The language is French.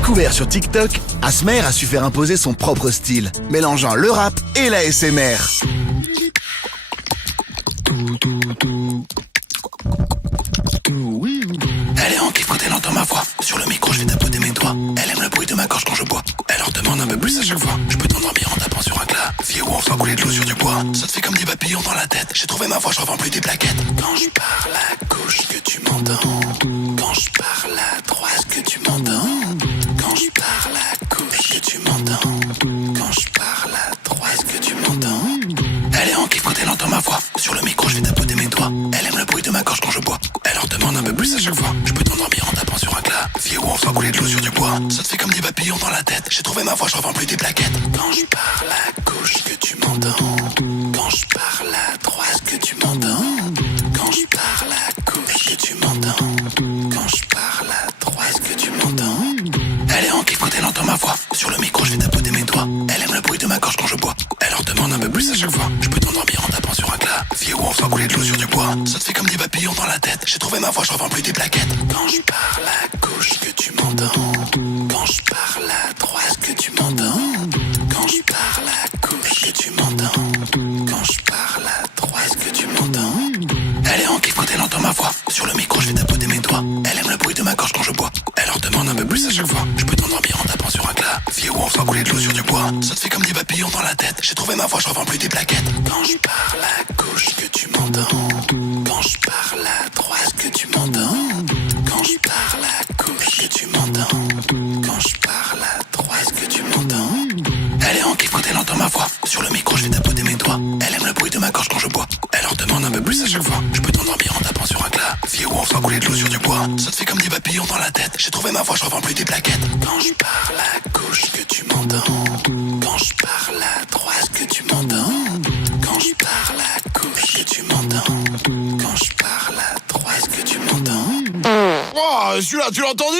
Découvert sur TikTok, Asmer a su faire imposer son propre style, mélangeant le rap et la SMR. Elle est en kiff quand elle entend ma voix. Sur le micro, je vais tapoter mes doigts. Elle aime le bruit de ma gorge quand je bois. Elle en demande un peu plus à chaque fois. Je peux t'endormir en tapant sur un glas. Vieux ou en faisant couler de l'eau sur du bois. Ça te fait comme des papillons dans la tête. J'ai trouvé ma voix, je revends plus des plaquettes. Quand je parle à gauche, que tu m'entends. Quand je parle à droite, que tu m'entends. Quand je parle à gauche, que tu m'entends. Quand je parle à droite, que tu m'entends. Elle est en kiff quand elle entend ma voix. Sur le micro, je vais tapoter mes doigts. Elle aime le bruit de ma gorge quand je bois. Elle en demande un peu plus à chaque fois. Je peux t'endormir en tapant sur un glas. Vieux ou en faisant couler de l'eau sur du bois. Ça te fait comme des papillons dans la tête. J'ai trouvé ma voix, je revends plus des plaquettes. Quand je parle à gauche, que tu m'entends. Quand je parle à droite, que tu m'entends. Quand je parle à gauche, que tu m'entends. Quand je parle à droite, que tu m'entends. Elle est en kiff quand elle entend ma voix. Sur le micro, je vais tapoter mes doigts. Elle aime le bruit de ma gorge quand je bois. Elle en demande un peu plus à chaque fois. Je peux t'endormir en tapant sur un glas. Vieux ou en faisant couler de l'eau sur du bois. Ça te fait comme des papillons dans la tête. J'ai trouvé ma voix, je revends plus des plaquettes. Quand je parle à gauche, que tu m'entends. Quand je parle à droite, que tu m'entends. Quand je parle à gauche, que tu m'entends. Quand je parle à droite, que tu m'entends. Elle est en kiff quand elle entend ma voix. Sur le micro, je vais tapoter mes doigts. Elle aime le bruit de ma gorge quand je bois. Elle en demande un peu plus à chaque fois. Je peux t'endormir en tapant sur un glas. Vieux ou en faisant couler de l'eau sur du bois. Ça te fait comme des papillons dans la tête. J'ai trouvé ma voix, je revends plus des plaquettes. Quand je parle à gauche, que tu m'entends. Quand je parle à droite, que tu m'entends. Quand je parle à gauche, que tu m'entends. Quand je parle à droite, que tu m'entends. Elle est en kiff quand elle entend ma voix. Sur le micro, je vais tapoter mes doigts. Elle aime le bruit de ma gorge quand je bois. Elle en demande un peu plus à chaque fois. Je peux t'endormir en tapant sur un glas. Vieux ou en faisant couler de l'eau sur du bois. Ça te fait comme des papillons dans la tête. J'ai trouvé ma voix, je revends plus des plaquettes. Quand je parle à gauche, que tu m'entends. Quand je parle à droite, que tu m'entends. Quand je parle à gauche, que tu m'entends. Quand je parle à droite, que tu m'entends. Oh, celui-là, tu l'as entendu?